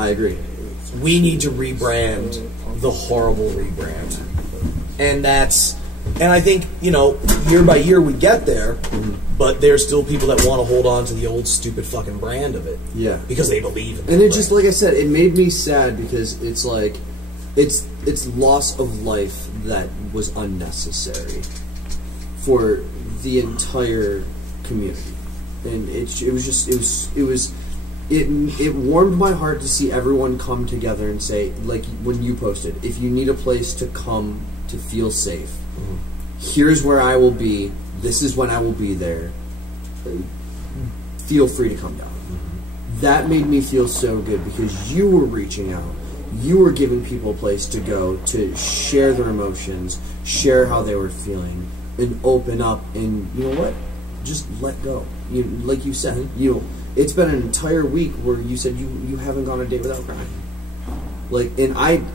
I agree. We need to rebrand the horrible rebrand. And I think, you know, year by year we get there, but there's still people that want to hold on to the old stupid fucking brand of it. Yeah. Because they believe in it. And it just, like I said, it made me sad because it's like, it's loss of life that was unnecessary for the entire community. And it warmed my heart to see everyone come together and say, like when you posted, if you need a place to come to feel safe, here's where I will be, this is when I will be there, feel free to come down. That made me feel so good because you were reaching out, you were giving people a place to go to share their emotions, share how they were feeling, and open up, and you know what, just let go. Like you said, it's been an entire week where you said you haven't gone a day without crying. Like, and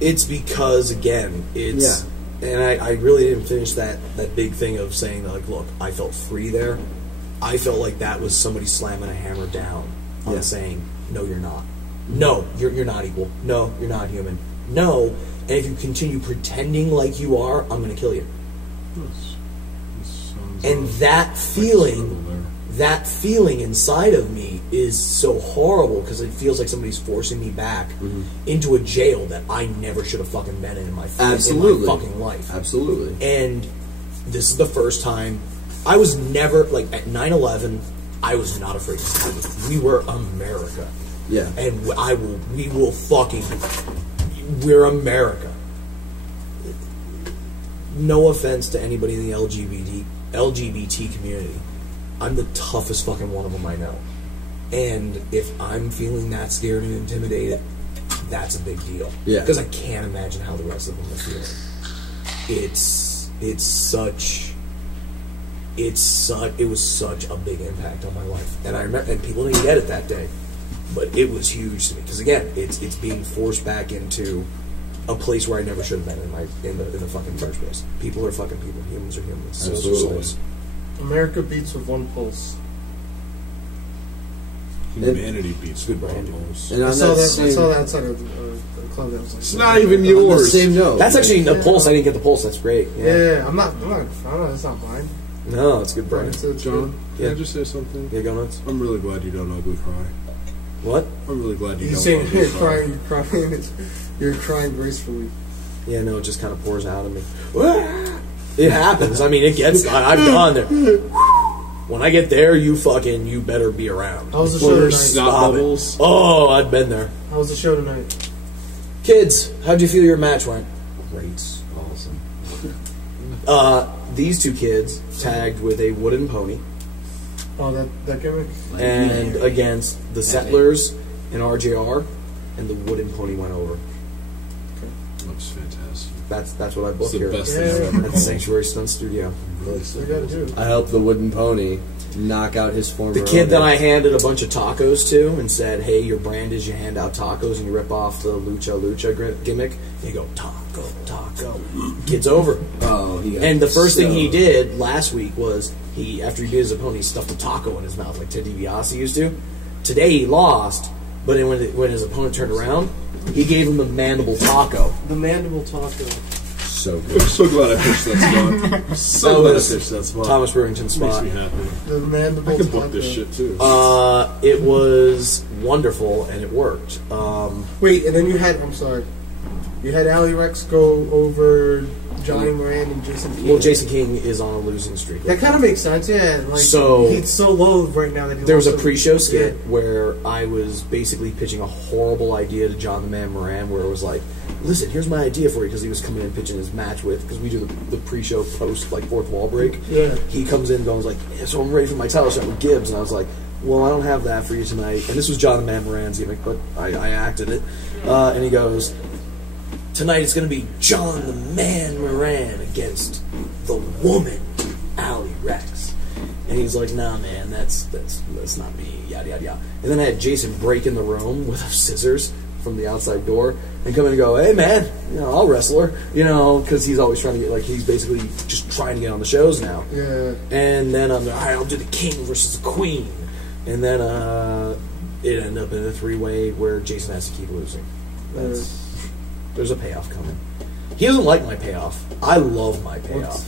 it's because, again, it's... Yeah. And I really didn't finish that big thing of saying, like, look, I felt free there. I felt like that was somebody slamming a hammer down on saying, no, you're not. No, you're not equal. No, you're not human. No, and if you continue pretending like you are, I'm going to kill you. And that feeling inside of me is so horrible because it feels like somebody's forcing me back into a jail that I never should have fucking been in my fucking life. Absolutely. And this is the first time I was never, like, at 9/11, I was not afraid to say it. We were America. Yeah. And we're America. No offense to anybody in the LGBT community. I'm the toughest fucking one of them I know. And if I'm feeling that scared and intimidated, that's a big deal. Yeah. Because I can't imagine how the rest of them are feeling. It was such a big impact on my life. And I remember, and people didn't get it that day. But it was huge to me. Because again, it's being forced back into a place where I never should have been in the fucking first place. People are fucking people. Humans are humans. Absolutely. America beats with one pulse. Humanity beats with one pulse. And I saw that outside of the club. That was like, it's not even yours. Same note. That's actually the pulse. I didn't get the pulse. That's great. Yeah, I'm not. That's not mine. No, it's good, Brian. John, can I just say something? Yeah, go nuts. I'm really glad you don't ugly cry. What? I'm really glad you don't. Saying you're crying. You're crying gracefully. Yeah, no, it just kind of pours out of me. It happens. I mean, it gets. I've gone there. When I get there, you better be around. How was the show tonight? Snot bubbles. Oh, I've been there. How was the show tonight? Kids, how'd you feel your match went? Great. Awesome. These two kids tagged with a wooden pony. Oh, that gimmick? And against the Settlers and RJR, and the wooden pony went over. That's fantastic. That's what I booked here. Best thing I've ever at the Sanctuary Stunt Studio. I hope the wooden pony knock out his former. The kid that I handed a bunch of tacos to and said, "Hey, your brand is you hand out tacos and you rip off the lucha gimmick." They go taco. Kid's over. Oh, and the first thing he did last week was after he beat his opponent, he stuffed a taco in his mouth like Ted DiBiase used to. Today he lost, but then when his opponent turned around, he gave him the mandible taco. The mandible taco. So good. I'm so glad I pitched that spot. So glad I pitched that spot. Thomas Brewington spot. Makes me happy. The mandible I can book this shit too. It was wonderful and it worked. Wait, and then you had Ali Rex go over Johnny Moran and Jason King. Well, Jason King is on a losing streak. That kind of makes sense, yeah. Like, so he's so low right now that there was a pre-show skit where I was basically pitching a horrible idea to John the Man Moran, where it was like, "Listen, here's my idea for you," because he was coming in pitching his match with, because we do the pre-show post like fourth wall break. Yeah. He comes in and goes like, "Yeah, so I'm ready for my title shot with Gibbs," and I was like, "Well, I don't have that for you tonight." And this was John the Man Moran's gimmick, but I acted it, and he goes, "Tonight it's going to be John the Man Moran against the woman, Ali Rex." And he's like, "Nah, man, that's not me, yada, yada, yada." And then I had Jason break in the room with scissors from the outside door and come in and go, "Hey, man, I'll wrestle her," because he's always trying to get, he's basically just trying to get on the shows now. Yeah. And then I'm like, "All right, I'll do the king versus the queen." And then it ended up in a 3-way where Jason has to keep losing. There's a payoff coming. He doesn't like my payoff. I love my payoff.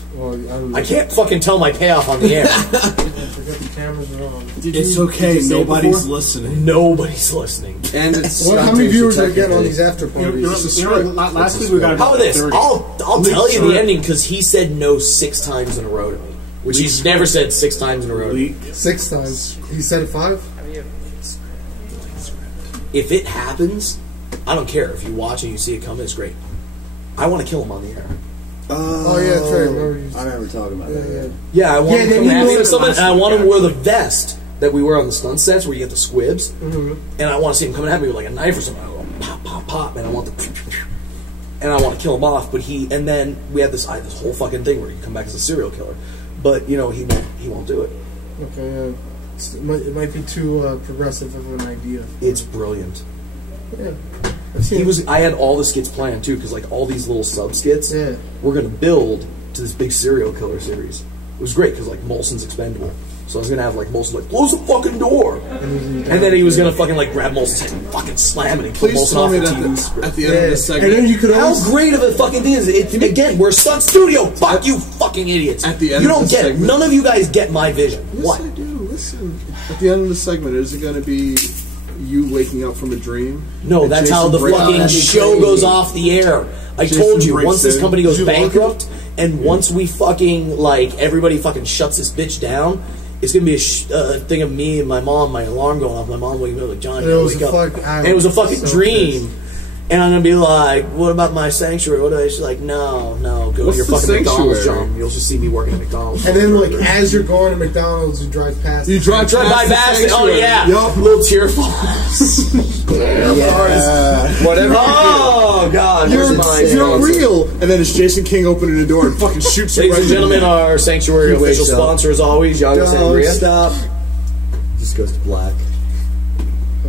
I can't fucking tell my payoff on the air. I forgot the cameras are on. It's okay. Nobody's listening. Nobody's listening. And it's how many viewers are getting on these after parties? Last week we got How about this? 30. I'll tell you the ending because he said no 6 times in a row to me, which he's never said 6 times in a row. 6 times. He said it 5. If it happens, I don't care. If you watch and you see it coming, it's great. I want to kill him on the air. Oh yeah, that's right. I remember talking about that. Yeah, I want him to come then at me you with something, and I want him to wear the vest that we wear on the stunt sets where you get the squibs, and I want to see him coming at me with like a knife or something. I go pop, pop, pop, and I want the, and I want to kill him off. But and then we have this whole fucking thing where you come back as a serial killer, but you know he won't do it. Okay, it might be too progressive of an idea. It's brilliant. Yeah. I had all the skits planned too, because like all these little sub skits, we're gonna build to this big serial killer series. It was great because like Molson's expendable, so I was gonna have like Molson like close the fucking door, and then he was gonna fucking like grab Molson's head and fucking slam it and pull Molson off the TV. At the end of the segment, and then you could how great of a fucking thing is it? Again, we're a stunt studio. Fuck you, fucking idiots! At the end you of don't the get segment, it. None of you guys get my vision. Yes, What? I do. Listen. At the end of the segment, is it gonna be you waking up from a dream? No, that's how the fucking show goes off the air. I told you, once this company goes bankrupt, and once we fucking, like, everybody fucking shuts this bitch down, it's gonna be a thing of me and my mom, my alarm going off, my mom waking up like, John, you gotta wake up. And it was a fucking dream. And I'm gonna be like, what about my sanctuary? What do I? She's like, no, go to your fucking McDonald's, John. You'll just see me working at McDonald's. And then, like, as you're going to McDonald's, you drive past. You drive by past. Oh yeah, yup. A little tearful. Whatever. Oh god, you're real. And then it's Jason King opening the door and fucking shoots you. Ladies and gentlemen, our sanctuary official sponsor as always, Yaga Sangria. Stop. Just goes to black.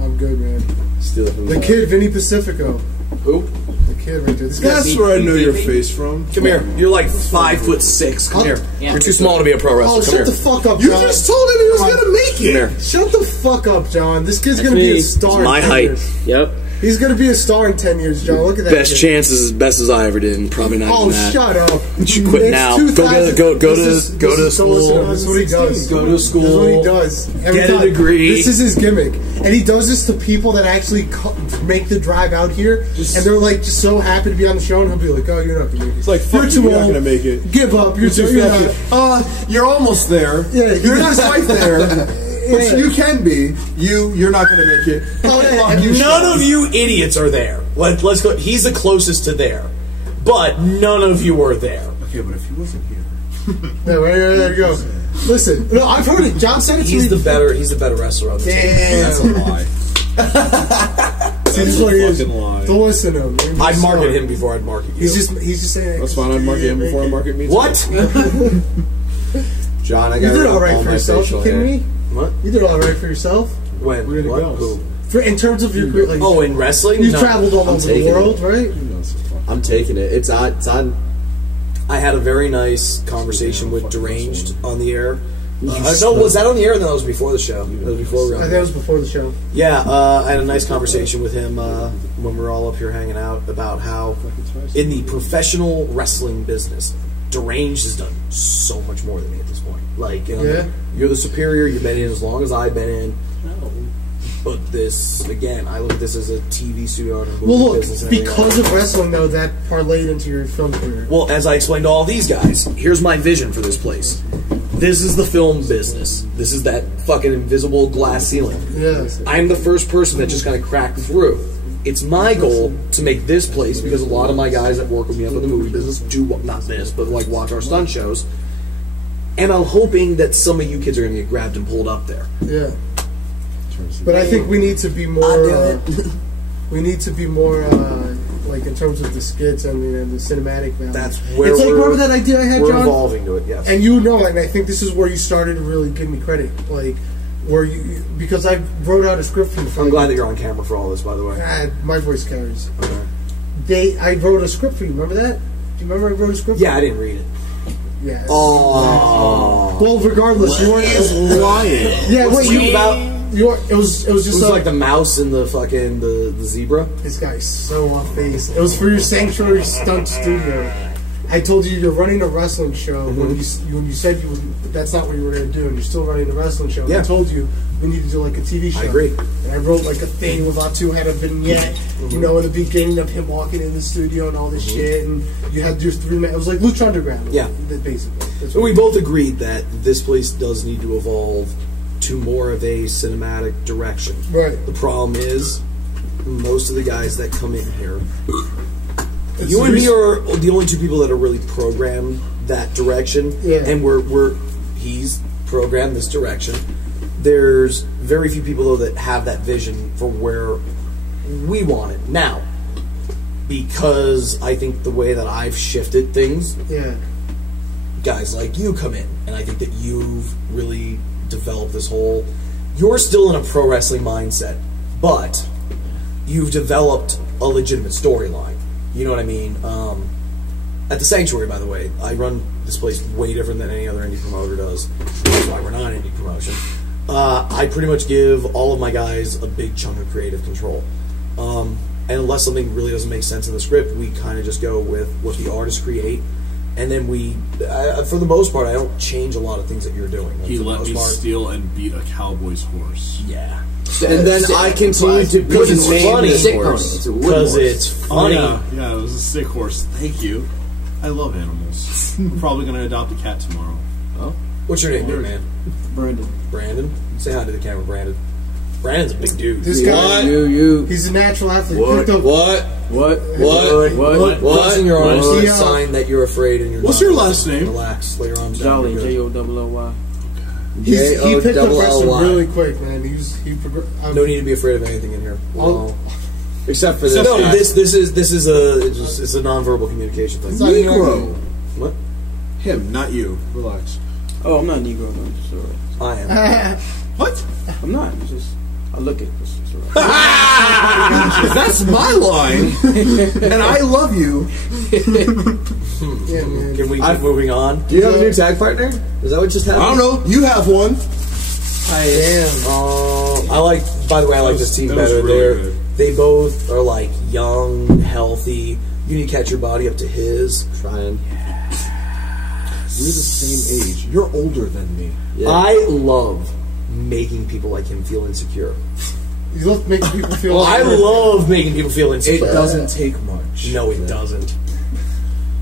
I'm good, man. Steal it from The kid, Vinny Pacifico. Who? The kid right there. This That's where I know your face from. Come here. You're like 5'6". Come here. You're too small to be a pro wrestler. Oh, Come shut here. the fuck up, John. You just told him he was gonna make it. Come here. Shut the fuck up, John. This kid's gonna be a star. My in 10 height. years. Yep. He's gonna be a star in 10 years, John. Look at that. Best kid. chances as best as I ever did, and probably not even that. Shut up. You should quit It's now. 2000. Go to This is school. This is what he does. Go to school. This is what he does. Every Get a time. degree. This is his gimmick, and he does this to people that actually make the drive out here, and they're like just so happy to be on the show, and he'll be like, "Oh, you're not gonna make it. It's like, fuck you're you, you're not gonna make it. Give up. You're too You're you're almost there. Yeah, you're not quite there. But you can be. You're not going to make it. None of you idiots are there. Let's go. He's the closest to there, but none of you are there. Okay, but if he wasn't here, there you go. Listen, no, I've heard it. John said it to me. He's the better wrestler on the team. that's a lie. See, this is what he is. Lie. Don't listen to him. I'd market him before I'd market you. He's just saying. That's fine. I'd market him before I market me. What? John, I You got did all right for yourself. You kidding me? What? You did all right for yourself. When? Where did it What? go? Who? In terms of your career, like, In wrestling? you No. traveled all over the taking world, right? I'm taking it. It's on. I had a very nice conversation with Deranged on the air. No, was that on the air? No, that was before the show. That was before we were on I think it was before the show. Yeah, I had a nice conversation with him when we were all up here hanging out about how in the professional wrestling business, Deranged has done so much more than me at this point. Like, you're the superior, you've been in as long as I've been in. But this, again, I look at this as a TV studio and a movie business. And because of wrestling, though, that parlayed into your film career. Well, as I explained to all these guys, here's my vision for this place. This is the film business. This is that fucking invisible glass ceiling. Yeah. I'm the first person that just kind of cracked through. It's my goal to make this place, because a lot of my guys that work with me up in the movie business do, not this, but like watch our stunt shows. And I'm hoping that some of you kids are going to get grabbed and pulled up there. Yeah. But I think we need to be more. We need to be more like in terms of the skits and the cinematic value. That's where it's like remember that idea I had, we're John? evolving to it. Yes. And you know, and I think this is where you started to really give me credit, like where you because I wrote out a script for you. I'm glad that you're on camera for all this, by the way. My voice carries. Okay. I wrote a script for you. Remember that? Do you remember I wrote a script? Yeah, I didn't read it. Yeah. Oh. Well, regardless, you weren't lying. Yeah, wait. You about? it was just like the mouse and the fucking the zebra. This guy's so off base. It was for your Sanctuary Stunt Studio. I told you you're running a wrestling show when you said you would, that's not what you were going to do, and you're still running a wrestling show. Yeah. I told you we need to do like a TV show. I agree. And I wrote like a thing with Latu had a vignette, you know, in the beginning of him walking in the studio and all this shit, and you had to do 3 minutes. It was like Lucha Underground. Yeah. Basically. And we both agreed that this place does need to evolve to more of a cinematic direction. Right. The problem is, most of the guys that come in here, you and me are the only two people that are really programmed that direction. Yeah. And he's programmed this direction. There's very few people though that have that vision for where we want it now. Because I think the way that I've shifted things, guys like you come in, and I think that you've really developed this whole. You're still in a pro wrestling mindset, but you've developed a legitimate storyline. You know what I mean? At the Sanctuary, by the way, I run this place way different than any other indie promoter does. That's why we're not an indie promotion. I pretty much give all of my guys a big chunk of creative control. And unless something really doesn't make sense in the script, we kind of just go with what the artists create. And then for the most part, I don't change a lot of things that you're doing. He let me steal and beat a cowboy's horse. Yeah. And then I continue to be because it's funny. Because it's funny. Oh, yeah, it was a sick horse. Thank you. I love animals. I'm probably going to adopt a cat tomorrow. Oh? What's your name, man? Brandon. Brandon? Say hi to the camera, Brandon. Brandon's a big dude. This guy, you. He's a natural athlete. What? Crossing your arms is a sign that you're afraid and you're What's not. your last name? Relax. Lay your arms down. Jolly, J-O-L-L-Y. He picked up wrestling really quick, man. No need to be afraid of anything in here. Except for this. No, this is a nonverbal communication thing. Negro. What? Him, not you. Relax. Oh, I'm not Negro. No, sorry. I am. What? I'm not. It's just I look at this. That's my line, and I love you. Yeah, man. Can we keep moving on? Do you have a new tag partner? Is that what just happened? I don't know. You have one. I like. By the way, I like this team better. Really They both are like young, healthy. You need to catch your body up to his. Trying. We're the same age. You're older than me. Yeah. I love making people like him feel insecure. You love making people feel. I love making people feel insecure. It doesn't take much. No, it doesn't.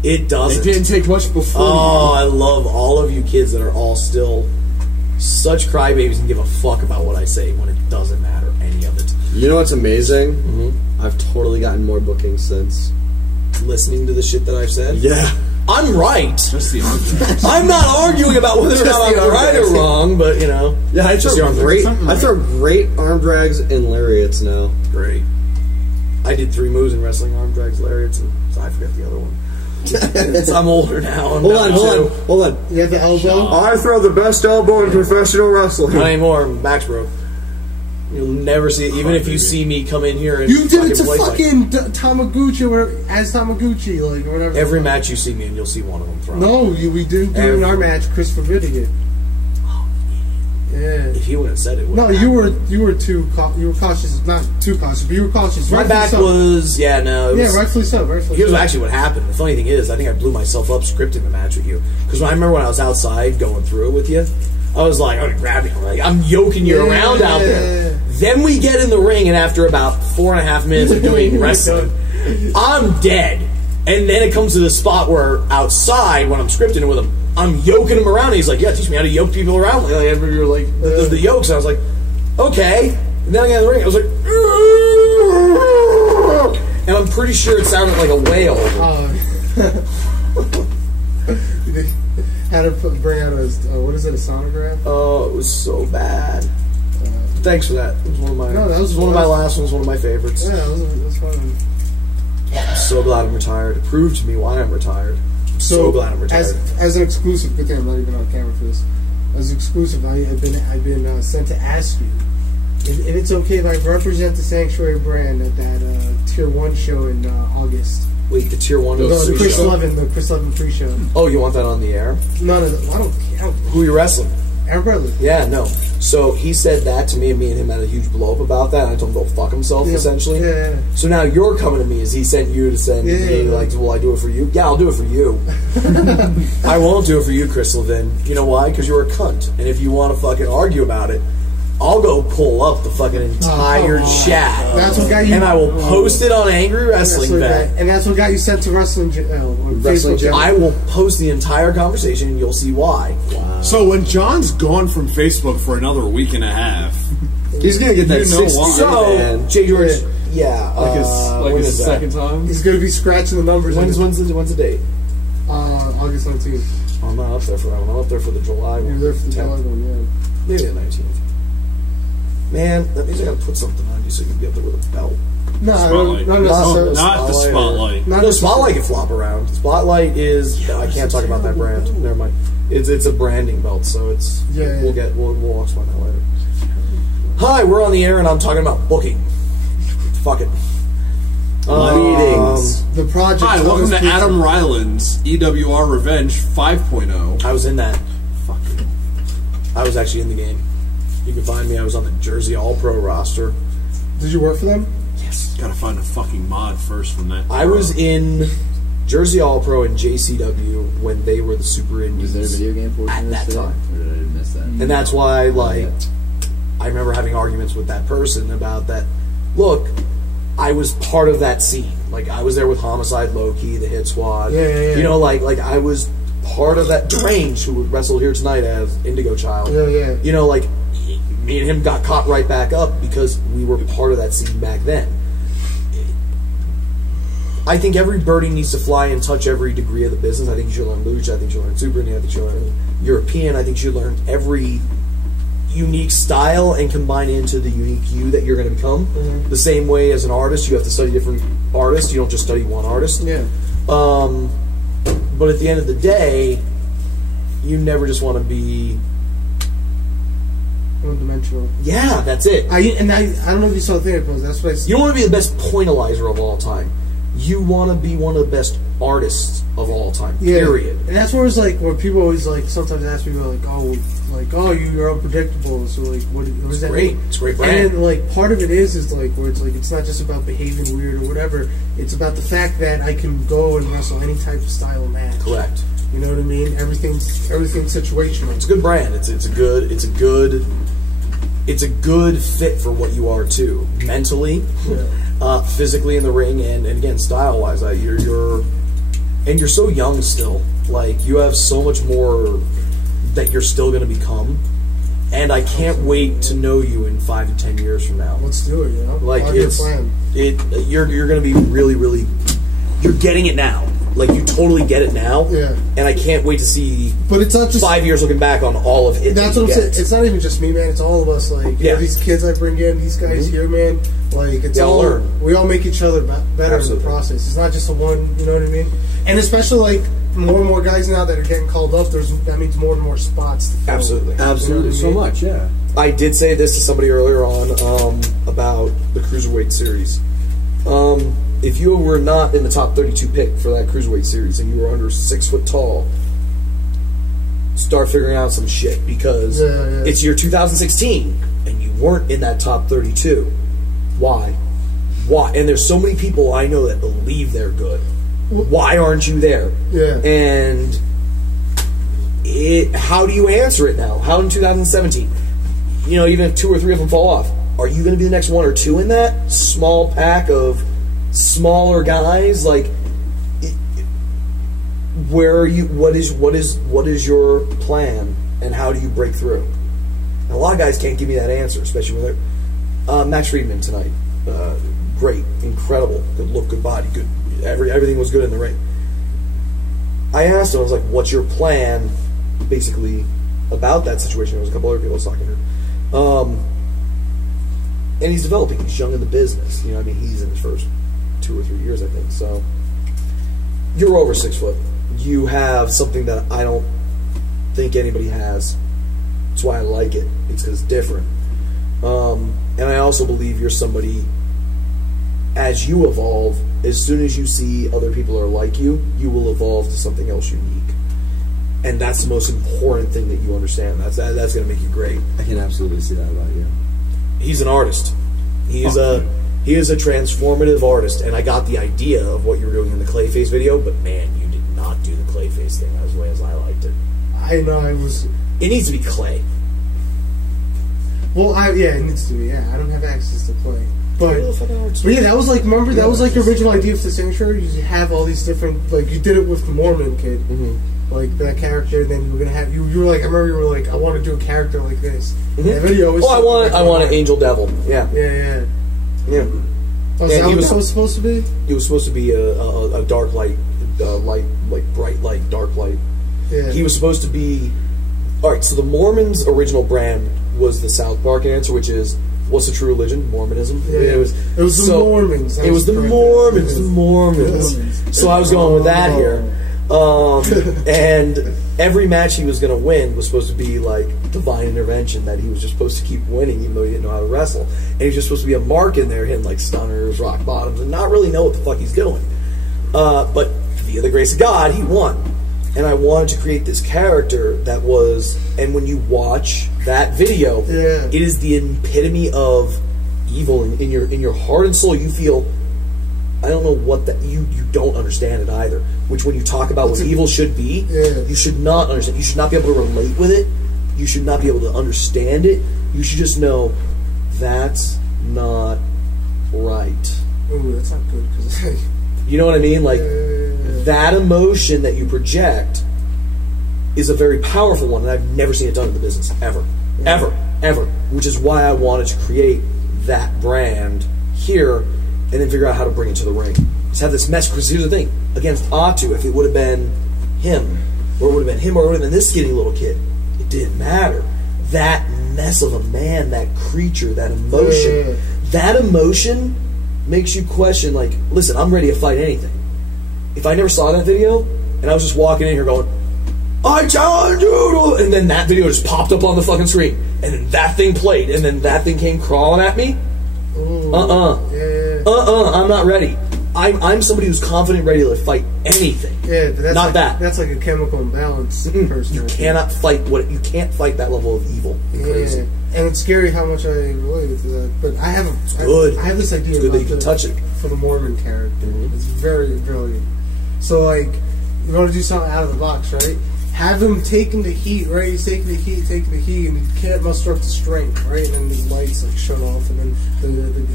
It doesn't. It didn't take much before. Oh, I love all of you kids that are all still such crybabies and give a fuck about what I say when it doesn't matter any of it. You know what's amazing? Mm-hmm. I've totally gotten more bookings since. Listening to the shit that I've said? Yeah. I'm right. Just the arms. I'm not arguing about whether or not I'm right or wrong, but you know. Yeah, I throw great arm drags and lariats now. Great. I did 3 moves in wrestling: arm drags, lariats, and I forget the other one. I'm older now. Hold on. You have the elbow. I throw the best elbow in professional wrestling. Not anymore. Back's broke. You'll never see it, even if you see me come in here and You did it to play fucking Tamaguchi or as Tamaguchi, like or whatever. Every match you see me in, you'll see one of them thrown. No, we do during our match. Chris forbidden it. Yeah. If he would have said it, No, you were too you were cautious, not too cautious, but you were cautious. My back was it was, rightfully so. Here's actually what happened. The funny thing is, I think I blew myself up scripting the match with you because I remember when I was outside going through it with you, I was like, I'm gonna grab you, I'm yoking you around out there. Then we get in the ring, and after about 4.5 minutes of doing wrestling, I'm dead. And then it comes to the spot where outside, when I'm scripting it with him, I'm yoking him around. And he's like, yeah, teach me how to yoke people around. Like you're like the yokes. And I was like, okay. And then I got in the ring. I was like, and I'm pretty sure it sounded like a whale. Had to bring out a what is it, a sonograph? Oh, it was so bad. Thanks for that. It was one of my. No, that was one of my last ones. One of my favorites. Yeah, that was fun. I'm so glad I'm retired. It proved to me why I'm retired. I'm so glad I'm retired. As an exclusive, good thing I'm not even on camera for this. As an exclusive, I've been sent to ask you if it's okay if I represent the Sanctuary brand at that Tier 1 show in August. Wait, the Tier 1 the Chris Levin pre-show. Oh, you want that on the air? No, I don't. Who are you wrestling? Aaron Bradley. Yeah, no. So he said that to me, and him had a huge blow up about that. And I told him to go fuck himself, essentially. Yeah. So now you're coming to me. Is he sent you to send me, like, will I do it for you? Yeah, I'll do it for you. I won't do it for you, Chris Levin. You know why? Because you're a cunt. And if you want to fucking argue about it, I'll go pull up the fucking entire chat. That's what got you. And I will post it on Angry Wrestling Vet. And that's what got you sent to Wrestling Jail. Facebook Jail. I will post the entire conversation, and you'll see why. Wow. So when John's gone from Facebook for another week and a half, He's gonna get that. You know 60 why. So, man. Jay George, yeah. like when his is that? second time. He's going to be scratching the numbers. When's the date? August 19th. I'm not up there for that one. I'm up there for the July one. You're there for the 10th. July one, yeah. Maybe the 19th. Man, that means I gotta put something on you so you can be up there with a belt. No, Spotlight. not necessarily. Not the spotlight. Not No, Spotlight can flop around. Spotlight is I can't talk about that brand. Never mind. It's a branding belt, so it's Yeah. we'll explain that later. Hi, we're on the air and I'm talking about booking. Fuck it. Meetings. The project. Hi, welcome to Adam Ryland's EWR Revenge 5.0. I was in that. Fuck. I was actually in the game. You can find me. I was on the Jersey All Pro roster. Did you work for them? Yes. Gotta find a fucking mod first from that. I was in Jersey All Pro and JCW when they were the Super Indies. Was there a video game portion at of this that today? time? Or did I miss that? And that's why, like, I remember having arguments with that person about that. Look, I was part of that scene. Like, I was there with Homicide Low-Key, the Hit Squad. Yeah. You know, like I was part of that. Deranged, who wrestled here tonight as Indigo Child. Yeah. You know, like, me and him got caught right back up because we were part of that scene back then. I think every birdie needs to fly and touch every degree of the business. I think you should learn Lucha. I think you should learn Super Indie. I think you should learn European. I think you should learn every unique style and combine it into the unique you that you're going to become. Mm-hmm. The same way as an artist, you have to study different artists. You don't just study one artist. Yeah. But at the end of the day, you never just want to be... One-dimensional. Yeah, that's it. I don't know if you saw the thing I posted. That's what I said. You don't want to be the best pointalizer of all time. You want to be one of the best artists of all time. Yeah. Period. And that's where it's like, where people always like, sometimes ask me, like, you're unpredictable. So, like, what does that Great. mean? It's a great brand. And then, like, part of it is like, where it's like, it's not just about behaving weird or whatever. It's about the fact that I can go and wrestle any type of style match. Correct. You know what I mean? Everything's situational. It's a good brand. It's a good fit for what you are too. Mentally, physically in the ring, and again style wise. You're so young still. Like, you have so much more that you're still going to become. And I can't wait to know you in 5 to 10 years from now. Let's do it, you know? Like, plan. you're going to be really, really, you're getting it now. Like, you totally get it now. Yeah. And I can't wait to see But it's not just 5 years looking back on all of it. That's that what you I'm saying. get. It's not even just me, man. It's all of us. Like, you know, these kids I bring in, these guys here, man. Like, it's They all all learn. we all make each other better in the process. It's not just a one. You know what I mean? And especially like more and more guys now that are getting called up. That means more and more spots to fill. Absolutely. Absolutely, You know so what I mean? much, yeah. I did say this to somebody earlier on about the Cruiserweight series. If you were not in the top 32 pick for that Cruiserweight series and you were under 6 foot tall, start figuring out some shit, because it's year 2016 and you weren't in that top 32. Why? And there's so many people I know that believe they're good. Why aren't you there? Yeah. And how do you answer it now? How in 2017? You know, even if 2 or 3 of them fall off, are you going to be the next 1 or 2 in that small pack of smaller guys? Like, where are you? What is your plan, and how do you break through? And a lot of guys can't give me that answer, especially when they're Max Friedman tonight. Great, incredible, good look, good body, good. Everything was good in the ring. I asked him, I was like, "What's your plan?" Basically, about that situation. There was a couple other people I was talking to. And he's developing. He's young in the business. You know, I mean, he's in his first 2 or 3 years, I think. So, you're over 6 foot. You have something that I don't think anybody has. That's why I like it. It's because it's different. And I also believe you're somebody, as you evolve, as soon as you see other people are like you, you will evolve to something else unique. and that's the most important thing that you understand. That's going to make you great. I can absolutely see that about you. He's an artist. He is a transformative artist, and I got the idea of what you were doing in the Clayface video, but man, you did not do the Clayface thing as way as I liked it. I know I was. It needs to be clay. Well, it needs to be. Yeah, I don't have access to clay. But yeah, that was like, remember, that was like the original idea for the Sanctuary. You have all these different, like, you did it with the Mormon kid, like that character. And then you were gonna have you were like, I remember you were like, I want to do a character like this. That video was. Oh, I want an angel devil. Yeah. Yeah. Oh, is that what it was supposed to be? It was supposed to be a dark light, bright light, dark light. Yeah. He was supposed to be. All right. So the Mormons' original brand was the South Park answer, which is, what's the true religion? Mormonism. Yeah. It was the Mormons. It was the Mormons. The Mormons. So I was going with that here. And every match he was going to win was supposed to be like divine intervention, that he was just supposed to keep winning even though he didn't know how to wrestle. And he was just supposed to be a mark in there hitting like stunners, rock bottoms, and not really know what the fuck he's doing. But via the grace of God, he won. And I wanted to create this character that was, and when you watch that video, it is the epitome of evil in your heart and soul. You feel, I don't know what that, you don't understand it either. Which when you talk about what evil should be, you should not understand. You should not be able to relate with it. You should not be able to understand it. You should just know that's not right. Ooh, that's not good, because you know what I mean? Like, that emotion that you project is a very powerful one, and I've never seen it done in the business, ever. Ever. Which is why I wanted to create that brand here, and then figure out how to bring it to the ring. Just have this mess, because here's the thing, against Atu, if it would have been him, or it would have been this skinny little kid, it didn't matter. That mess of a man, that creature, that emotion makes you question, like, listen, I'm ready to fight anything. If I never saw that video, and I was just walking in here going, I challenge you, and then that video just popped up on the fucking screen, and then that thing played, and then that thing came crawling at me, I'm not ready. I'm somebody who's confident, ready to fight anything. Yeah, but that's not like, that. That's like a chemical imbalance person. You cannot fight you can't fight that level of evil. Crazy. And it's scary how much I related to that. But I have good. I have this idea that you can touch it for the Mormon character. It's very brilliant. So like, you want to do something out of the box, right? Have him taking the heat, right? He's taking the heat, and he can't muster up the strength, right? And then the lights like shut off, and then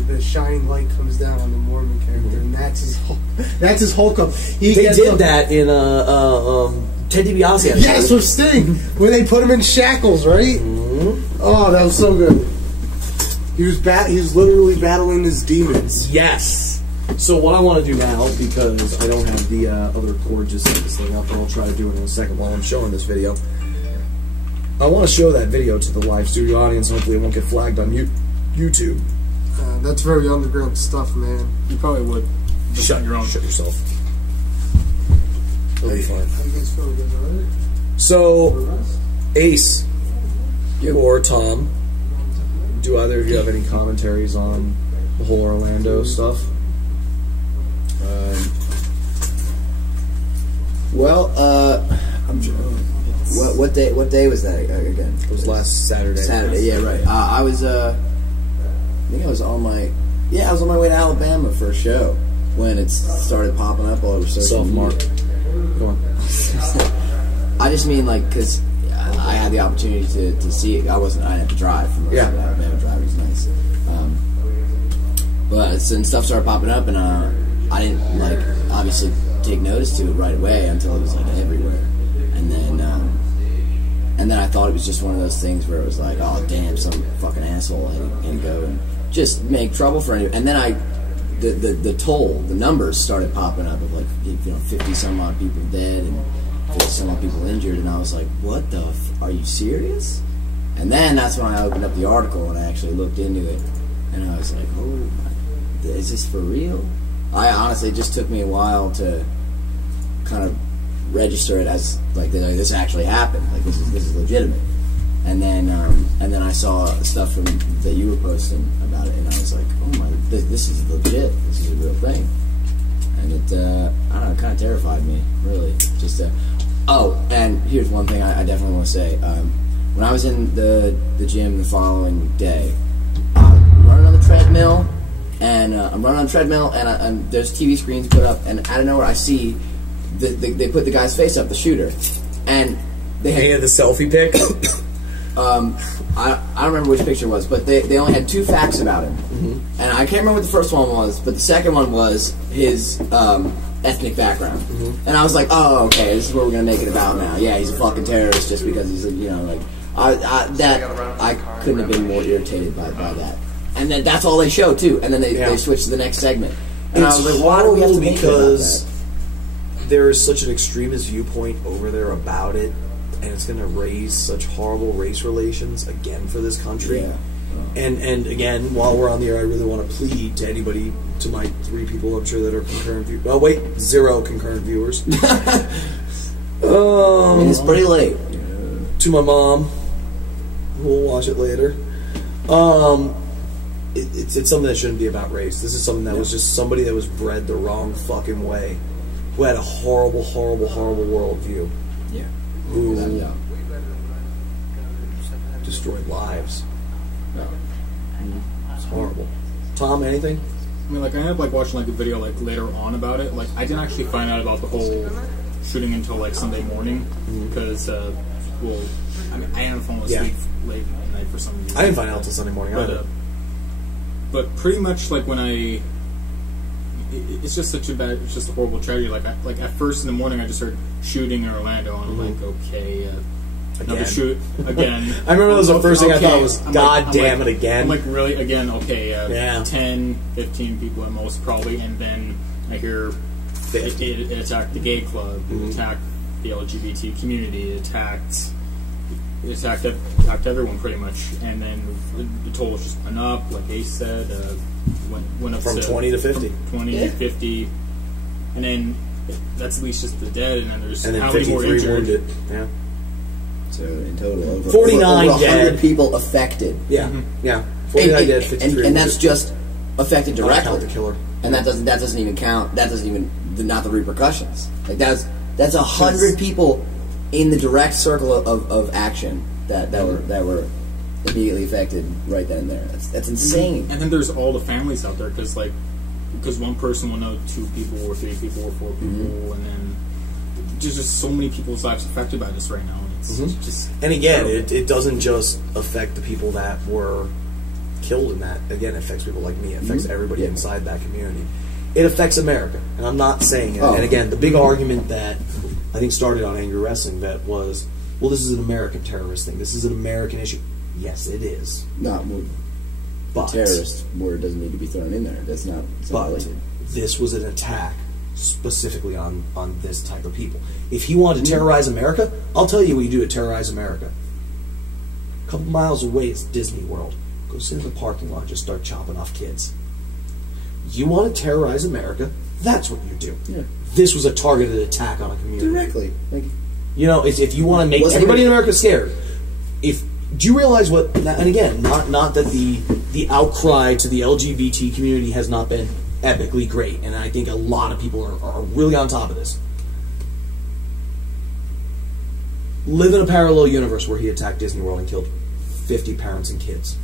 the shining light comes down on the Mormon character, and that's his Hulk up. They did that in Ted DiBiase. Yes, with Sting, where they put him in shackles, right? Oh, that was so good. He was literally battling his demons. Yes. So what I want to do now, because I don't have the other cord just set this thing up, and I'll try to do it in a second while I'm showing this video. I want to show that video to the live studio audience, and hopefully it won't get flagged on YouTube. That's very underground stuff, man. You probably would. Shut yourself. It'll be fine. How you guys feel, guys? All right? So, Ace, or Tom, do either of you have any commentaries on the whole Orlando stuff? What day was that again? It was last Saturday. Saturday, yeah, right. I think I was on my way to Alabama for a show when it started popping up all over social media. Go on. I just mean, like, because I had the opportunity to see it. I didn't have to drive from Alabama. Driving was nice. But then stuff started popping up, and I didn't, like, obviously take notice to it right away until it was, like, everywhere. And then I thought it was just one of those things where it was like, oh, damn, some fucking asshole and go and just make trouble for anyone. And then the numbers started popping up of, like, 50-some odd people dead and 50-some odd people injured, and I was like, what the are you serious? And then that's when I opened up the article and I actually looked into it, and I was like, oh, is this for real? Honestly, it just took me a while to kind of register it as, like, this actually happened. Like, this is legitimate. And then I saw stuff that you were posting about it, and I was like, oh my, this is legit. This is a real thing. And it, I don't know, it kind of terrified me, really. Just Oh, and here's one thing I definitely want to say. When I was in the gym the following day, I'm running on the treadmill, and there's TV screens put up, and out of nowhere I see they put the guy's face up, the shooter, and they had the selfie pic. I don't remember which picture it was, but they only had 2 facts about him, and I can't remember what the first one was, but the second one was his ethnic background, and I was like, oh, okay, this is what we're gonna make it about now. Yeah, he's a fucking terrorist just because he's a, like I couldn't have been more irritated by that, and then that's all they show too, and then they switch to the next segment, and I was like, why do we have to make it about that? There is such an extremist viewpoint over there about it, and it's going to raise such horrible race relations again for this country. Yeah. And again, while we're on the air, I really want to plead to anybody, to my 3 people I'm sure that are concurrent viewers. Oh wait, 0 concurrent viewers. It's pretty late. To my mom, who will watch it later. It's something that shouldn't be about race. This is something that was just somebody that was bred the wrong fucking way, who had a horrible, horrible, horrible worldview. Yeah. Who destroyed lives. It's horrible. Tom, anything? I mean, like, I ended up like watching like a video like later on about it. Like, I didn't actually find out about the whole shooting until like Sunday morning because, I mean, I ended up falling asleep late at night for some reason. I didn't find out until Sunday morning either. But pretty much like when it's just such a bad, it's just a horrible tragedy. Like at first in the morning, I just heard shooting in Orlando, and I'm like, okay, another shoot again. I remember that was the first thing I thought was, God damn it again. I'm like, really, again, okay, 10, 15 people at most probably, and then I hear it attacked the gay club, it attacked the LGBT community, it attacked everyone pretty much, and then the total just went up, like Ace said, went up from to 20 to 50. 20 to 50, and then that's at least just the dead, and then there's how many more 53 injured? wounded. Yeah. So in total, over 49 over 100 dead. people affected. Yeah, yeah. 49 dead, 53 and that's just affected directly. Count the killer. And that doesn't even count. That doesn't even not the repercussions. Like that's 100 people in the direct circle of action that were immediately affected right then and there. That's insane. And then there's all the families out there because one person will know 2 people or 3 people or 4 people, and then there's just so many people's lives affected by this right now. And it's just and again, it doesn't just affect the people that were killed in that. Again, it affects people like me. It affects everybody inside that community. It affects America, and I'm not saying it. And again, the big argument that I think started on Angry Wrestling that was, well, this is an American terrorist thing. This is an American issue. Yes, it is. Not but terrorist word doesn't need to be thrown in there. That's not. But this was an attack specifically on this type of people. If he wanted to terrorize America, I'll tell you what you do to terrorize America. A couple miles away is Disney World. Go sit in the parking lot and just start chopping off kids. You want to terrorize America, that's what you do. Yeah. This was a targeted attack on a community. Directly. Like, you know, if you want to make everybody in America scared, do you realize what, and again, not that the outcry to the LGBT community has not been epically great, and I think a lot of people are really on top of this. Live in a parallel universe where he attacked Disney World and killed 50 parents and kids.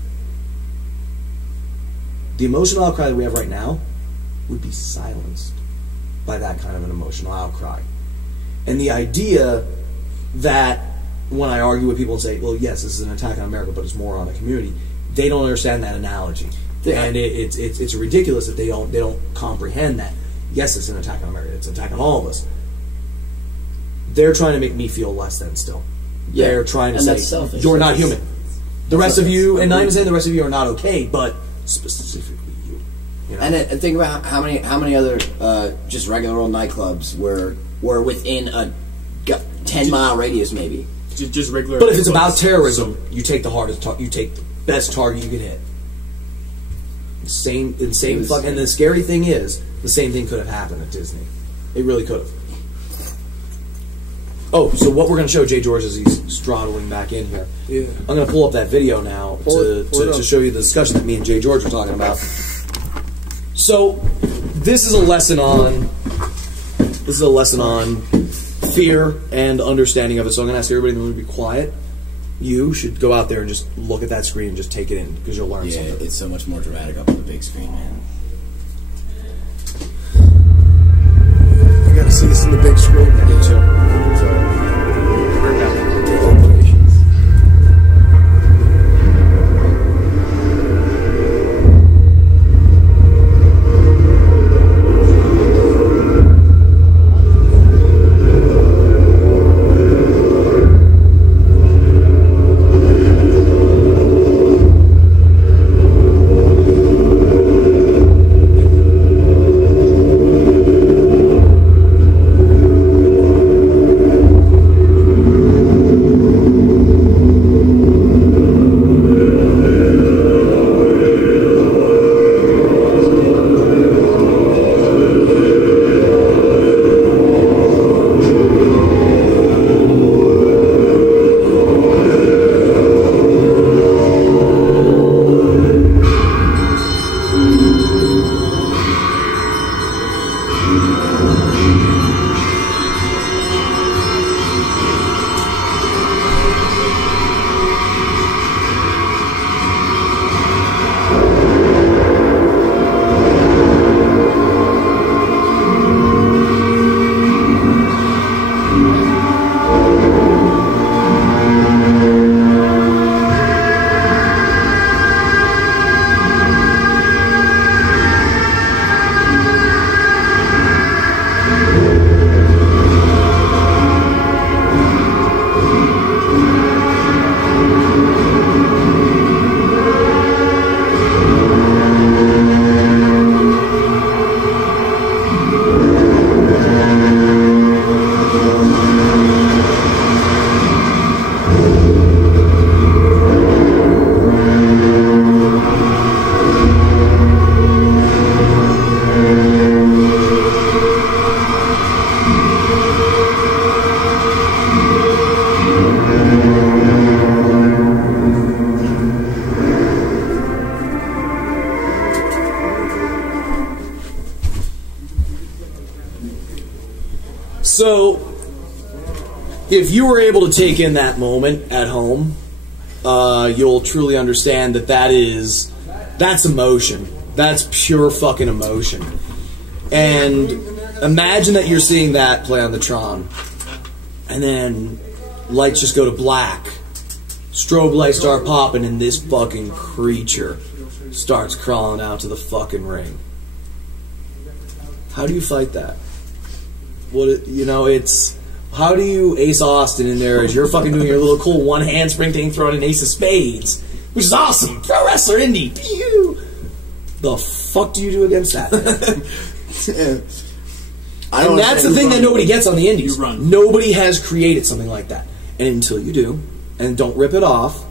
The emotional outcry that we have right now would be silenced by that kind of an emotional outcry. And the idea that when I argue with people and say, well, yes, this is an attack on America, but it's more on the community, they don't understand that analogy. Yeah. And it's ridiculous that they don't comprehend that. Yes, it's an attack on America. It's an attack on all of us. They're trying to make me feel less than still. Yeah. They're trying to say, you're not human. The rest of you, and not even saying the rest of you are not okay, but specifically you. You know? And think about how many other just regular old nightclubs were within a 10-mile radius, maybe. Just regular. But if it's about terrorism, you take the hardest, you take the best target you can hit. And the scary thing is, the same thing could have happened at Disney. It really could have. Oh, so what we're going to show Jay George as he's straddling back in here. Yeah. I'm going to pull up that video now to show you the discussion that me and Jay George were talking about. So, this is a lesson on fear and understanding of it. So I'm going to ask everybody in the room to be quiet. You should go out there and just look at that screen and just take it in, because you'll learn something. It's so much more dramatic up on the big screen, man. I got to see this in the big screen. I do too. So, if you were able to take in that moment at home, you'll truly understand that that's emotion. That's pure fucking emotion. And imagine that you're seeing that play on the Tron, and then lights just go to black. Strobe lights start popping, and this fucking creature starts crawling out to the fucking ring. How do you fight that? It's how do you Ace Austin in there as you're fucking doing your little cool one handspring thing, throwing an Ace of Spades, which is awesome. Pro wrestler indie. Pew! The fuck do you do against that? And that's the thing that nobody gets on the indies. Nobody has created something like that. And until you do, and don't rip it off,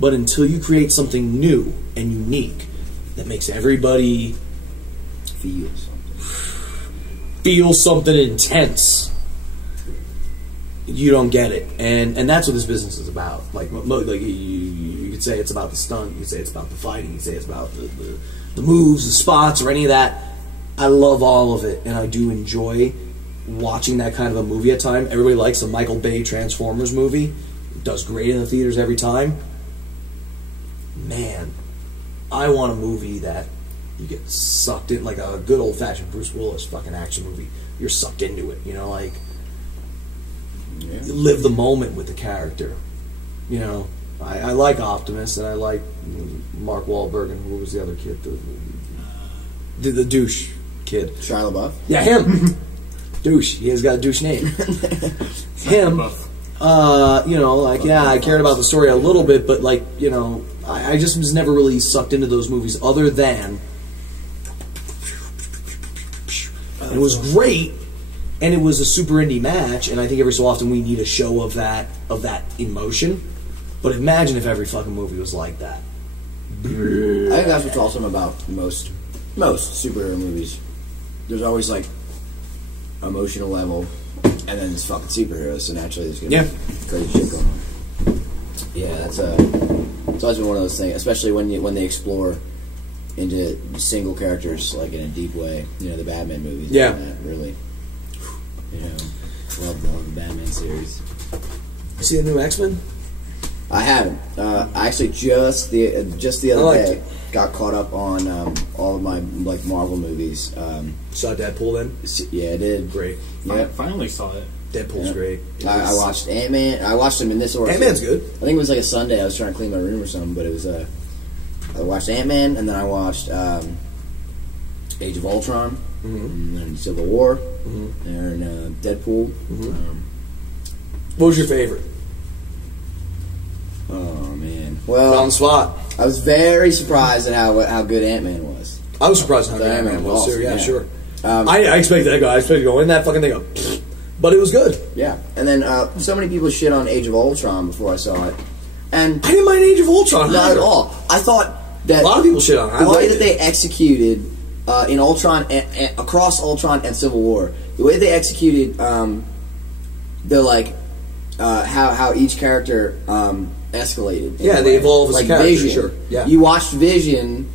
but until you create something new and unique that makes everybody feel something intense, you don't get it. And that's what this business is about. Like you could say it's about the stunt, you could say it's about the fighting, you could say it's about the moves, the spots, or any of that. I love all of it, and I do enjoy watching that kind of a movie at time. Everybody likes a Michael Bay Transformers movie. It does great in the theaters every time. Man, I want a movie that you get sucked in, like a good old-fashioned Bruce Willis fucking action movie. You're sucked into it, you live the moment with the character. I like Optimus, and I like Mark Wahlberg, and who was the other kid? The douche kid. Shia LaBeouf? Yeah, him. Douche. He has got a douche name. Him. I cared about the story a little bit, but I just was never really sucked into those movies other than it was great, and it was a super indie match, and I think every so often we need a show of that emotion. But imagine if every fucking movie was like that. I think that's what's awesome about most superhero movies. There's always like emotional level, and then it's fucking superheroes, so naturally there's gonna be crazy shit going on. Yeah, it's always been one of those things, especially when they explore into single characters like in a deep way. The Batman movies. Yeah, really. Love the Batman series. You see the new X-Men? I haven't. I actually just the other day got caught up on all of my like Marvel movies. Saw Deadpool then? Yeah, I did. Great. Yeah. Finally saw it. Deadpool's great. I watched Ant-Man. I watched them in this order. Ant-Man's good. I think it was like a Sunday. I was trying to clean my room or something, but it was I watched Ant-Man, and then I watched Age of Ultron, and then Civil War, and Deadpool. What was your favorite? Oh man! On Well, the spot. I was very surprised at how good Ant-Man was. I was surprised how good Ant-Man Ant-Man was, was too. Yeah, awesome, sure. yeah. I expected that guy. I expected to go in that fucking thing up. But it was good. Yeah, and then so many people shit on Age of Ultron before I saw it, and I didn't mind Age of Ultron. not either. at all. I thought that A lot of people shit on it. I the way liked that it. they executed in Ultron and across Ultron and Civil War, the way they executed the like how each character escalated. Yeah, they evolve as a character, Vision. sure. Yeah. You watched Vision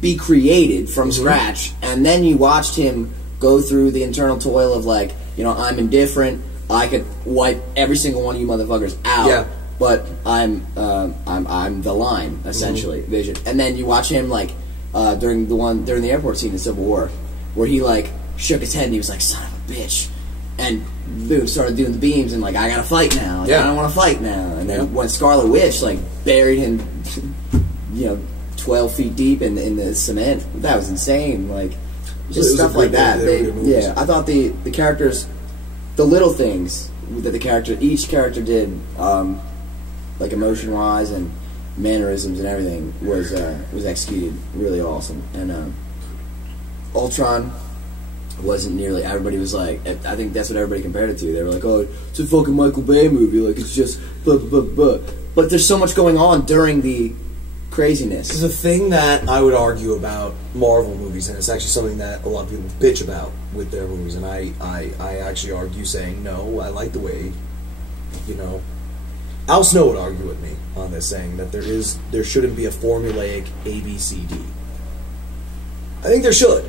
be created from scratch, and then you watched him go through the internal toil of like, you know, I'm indifferent. I could wipe every single one of you motherfuckers out. Yeah. But I'm the line essentially, Vision. And then you watch him like during the airport scene in Civil War, where he like shook his head and he was like, "Son of a bitch," and boom, started doing the beams and like, "I gotta fight now. Like, Yeah. I don't want to fight now." And then when Scarlet Witch like buried him, 12 feet deep in the cement, that was insane. Like just It was stuff a like good that. movie. They were good movies. I thought the characters, the little things that each character did, like emotion wise and mannerisms and everything was executed really awesome. And Ultron wasn't nearly. Everybody was like, I think that's what everybody compared it to. They were like, "Oh, it's a fucking Michael Bay movie. Like it's just blah blah blah." But there's so much going on during the craziness. The thing that I would argue about Marvel movies, and it's actually something that a lot of people bitch about with their movies, and I actually argue saying, no, I like the way, Al Snow would argue with me on this, saying that there shouldn't be a formulaic A, B, C, D. I think there should.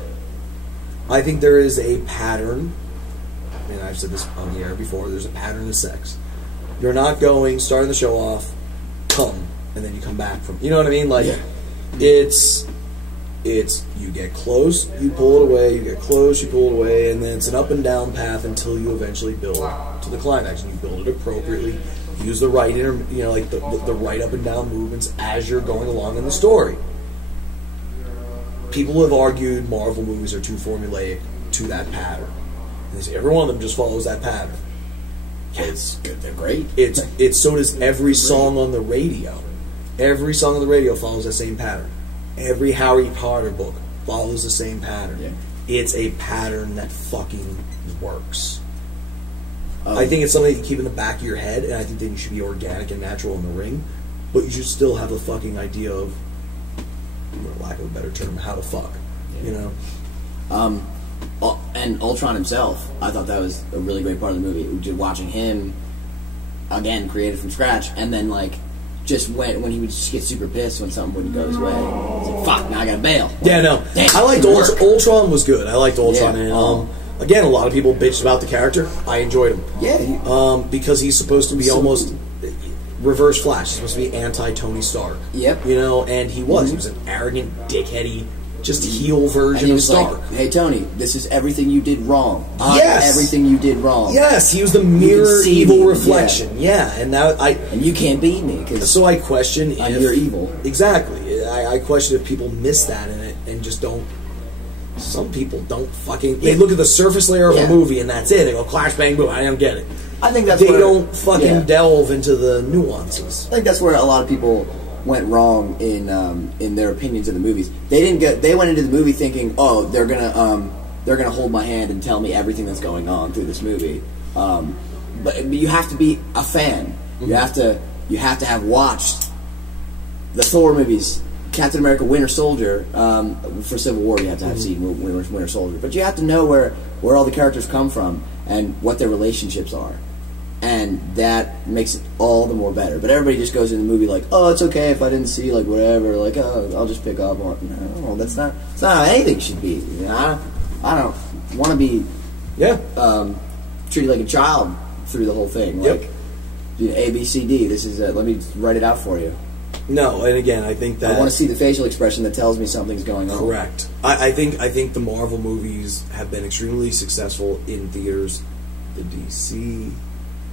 I think there is a pattern. I mean, I've said this on the air before, there's a pattern to sex. You're not starting the show off, come, and then you come back from, you know what I mean? Like, it's you get close, you pull it away, you get close, you pull it away, and then it's an up and down path until you eventually build to the climax, and you build it appropriately. Use the right the right up and down movements as you're going along in the story. People have argued Marvel movies are too formulaic to that pattern. And they say every one of them just follows that pattern. It's good. They're great. It's so does every song on the radio. Every song on the radio follows that same pattern. Every Harry Potter book follows the same pattern. Yeah. It's a pattern that fucking works. I think it's something that you keep in the back of your head, and I think that you should be organic and natural in the ring, but you should still have the fucking idea of, for lack of a better term, how to fuck. You know? And Ultron himself, I thought that was a really great part of the movie. Just watching him, again, created from scratch, and then, like, just when he would just get super pissed when something wouldn't go his way. It's like, fuck, now I gotta bail. Yeah, no. Damn, I liked Ultron was good. I liked Ultron. Yeah. And, again, a lot of people bitched about the character. I enjoyed him. Yeah. Because he's supposed to be almost reverse Flash. He's supposed to be anti-Tony Stark. Yep. You know, and he was. He was an arrogant, dickheady, just heel And version he of was Stark. like, "Hey Tony, this is everything you did wrong. Yes! Everything you did wrong. Yes, he was the mirror see evil me, reflection. Yeah, and now And you can't beat me because so I question if you're evil. Exactly. I question if people miss that in it and just don't. Some people don't fucking. They look at the surface layer of a movie and that's it. They go clash bang boom. I don't get it. I think that's they where, don't fucking delve into the nuances. I think that's where a lot of people went wrong in their opinions of the movies. They went into the movie thinking, oh, they're gonna hold my hand and tell me everything that's going on through this movie. But you have to be a fan. You have to have watched the Thor movies, Captain America, Winter Soldier. For Civil War, you have to have seen Winter Soldier, but you have to know where all the characters come from and what their relationships are. And that makes it all the more better. But everybody just goes in the movie like, oh, it's okay if I didn't see, like, whatever. Like, oh, I'll just pick up on it. No, that's not how anything should be. You know, I don't want to be treated like a child through the whole thing. Yep. Like, A, B, C, D. This is let me write it out for you. No, and again, I think that I want to see the facial expression that tells me something's going on. correct. I think the Marvel movies have been extremely successful in theaters. The DC.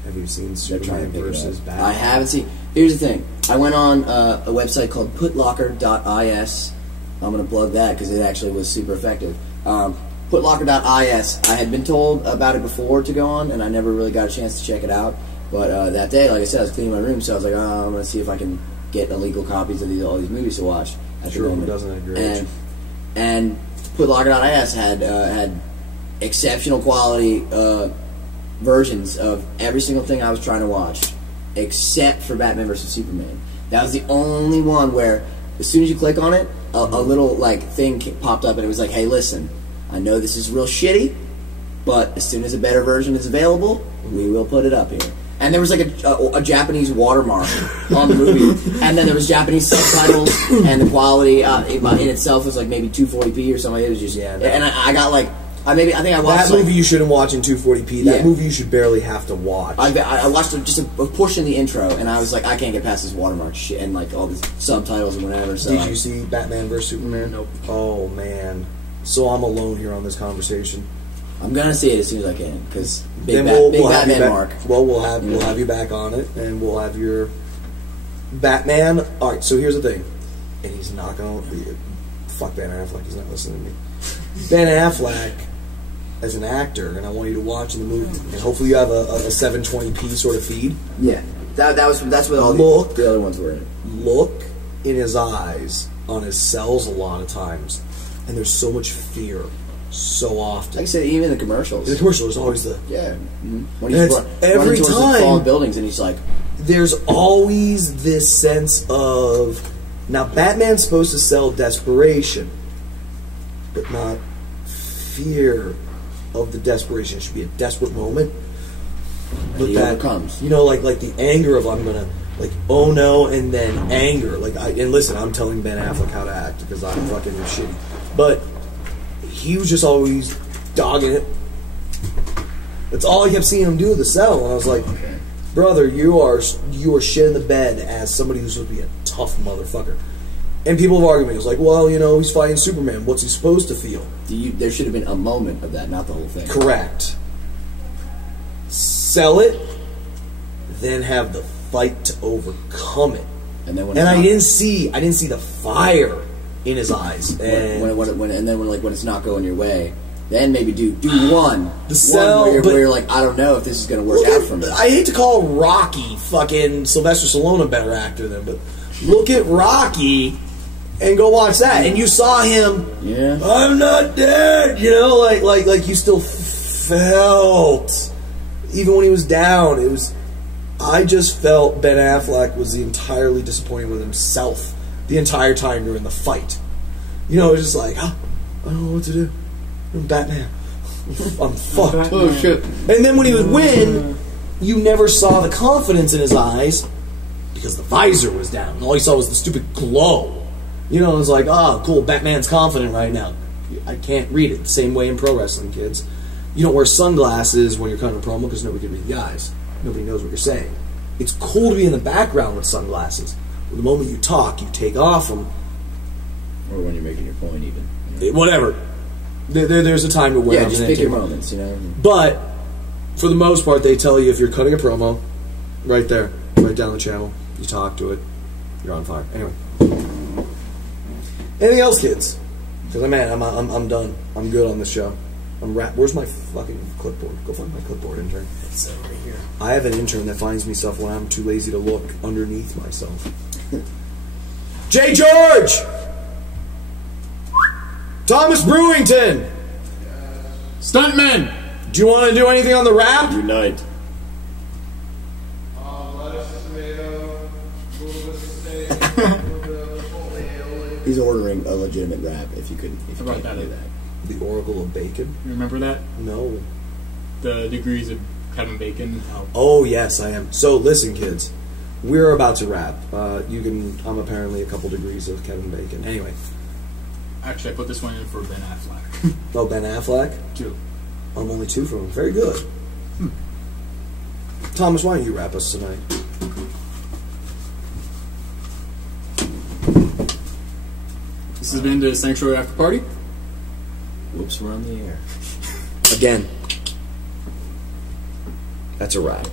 Have you seen They're trying Superman to pick it versus up. Batman? I haven't seen. Here's the thing. I went on a website called putlocker.is. I'm going to plug that because it actually was super effective. Putlocker.is. I had been told about it before to go on, and I never really got a chance to check it out. But that day, like I said, I was cleaning my room, so I was like, I'm going to see if I can get illegal copies of all these movies to watch. At Sure, the who moment. doesn't agree? And Putlocker.is had exceptional quality versions of every single thing I was trying to watch, except for Batman vs Superman. That was the only one where, as soon as you click on it, a little like thing popped up, and it was like, "Hey, listen, I know this is real shitty, but as soon as a better version is available, we will put it up here." And there was like a Japanese watermark on the movie, and then there was Japanese subtitles, and the quality in itself was like maybe 240p or something. It was just and I got like I think I watched That movie you shouldn't watch in 240p. That movie you should barely have to watch. I watched just a portion of the intro, and I was like, I can't get past this watermark shit and like all the subtitles and whatever. So Did you see Batman vs Superman? Nope. Oh man, so I'm alone here on this conversation. I'm gonna see it as soon as I can because Then big we'll have you Batman back. mark. Well, we'll have you back on it, and we'll have your Batman. All right. So here's the thing, and he's not gonna fuck Ben Affleck. He's not listening to me. Ben Affleck as an actor, and I want you to watch in the movie, and hopefully you have a 720p sort of feed. Yeah, that's what all the other ones were in. Look in his eyes on his cells a lot of times, and there's so much fear so often. Like I said, even the commercials. In the commercial, there's always the when he's every running towards time the fallen buildings, and he's like, there's always this sense of now Batman's supposed to sell desperation, but not fear of the desperation. It should be a desperate moment, but he that overcomes. You know, like the anger of I'm gonna like oh no, and then anger. And listen, I'm telling Ben Affleck how to act because I'm fucking shitty, but he was just always dogging it. That's all I kept seeing him do in the cell, and I was like, brother, you are shit in the bed as somebody who's supposed to be a tough motherfucker. And people have argued with me. It's like, well, you know, he's fighting Superman. What's he supposed to feel? There should have been a moment of that, not the whole thing. Correct. Sell it, then have the fight to overcome it. And then I didn't see the fire in his eyes. And when it's not going your way, then maybe do one. The cell, where you're like, I don't know if this is going to work out for me. I hate to call Rocky fucking Sylvester Stallone a better actor than, but look at Rocky and go watch that. And you saw him. Yeah. I'm not dead. You know, like you still felt, even when he was down. It was. I just felt Ben Affleck was entirely disappointed with himself the entire time during the fight. You know, it was just like, I don't know what to do. I'm Batman. I'm fucked. Oh shit! And then when he would win, you never saw the confidence in his eyes because the visor was down. And all you saw was the stupid glow. You know, it was like, cool, Batman's confident right now. I can't read it. The same way in pro wrestling, kids. You don't wear sunglasses when you're cutting a promo because nobody can read the eyes. Nobody knows what you're saying. It's cool to be in the background with sunglasses. The moment you talk, you take off them. Or when you're making your point, even. Whatever. There's a time to wear them. Yeah, just pick your moments, you know. But for the most part, they tell you if you're cutting a promo, right there, right down the channel, you talk to it, you're on fire. Anyway, anything else, kids? Because I'm done. I'm good on this show. I'm Where's my fucking clipboard? Go find my clipboard, intern. It's over here. I have an intern that finds me stuff when I'm too lazy to look underneath myself. J. George! Thomas Brewington! Stuntmen! Do you want to do anything on the rap? Unite. Lettuce, tomato, a little bit of steak, a little bit of He's ordering a legitimate rap. If you How about can't do that? that. The Oracle of Bacon? You remember that? No. The degrees of Kevin Bacon? Oh, yes, I am. So, listen, kids. We're about to wrap. I'm apparently a couple degrees of Kevin Bacon. Anyway. Actually, I put this one in for Ben Affleck. Oh, Ben Affleck? 2. I'm only 2 from him. Very good. Thomas, why don't you wrap us tonight? This has been the Sanctuary After Party. Whoops, we're on the air. Again, that's a wrap.